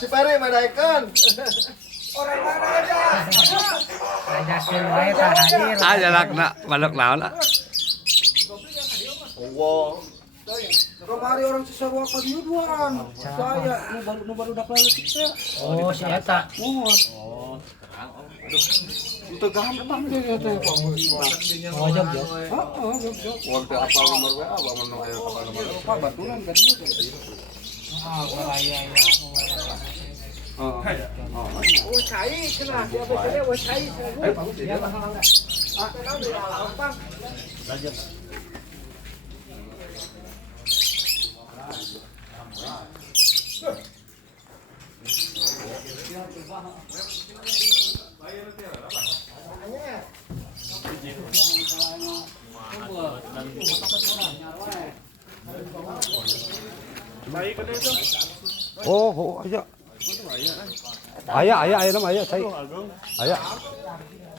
Si Pare madaekeun. Orang mana aja? Ajakeun bae tah hadir. Ah jalakna balok naon lah. Wow. Kemari orang Cisarua ka dieu duaan. Saya nu baru dak leutik teh. Oh, si eta. Mohon. Itu gaham emang dia teh Pak. Oh, jog. Heeh, jog. Waktu apa nomor WA, apa nomor aya kapal nomor. Pak baturan ka dieu teh. Ah, raya ya. Oh, cai cenah dia bener we cai. Ya, Bang. Ah, kenal di alam, Bang. Oh, aja. Aya nama aya cai. Aya.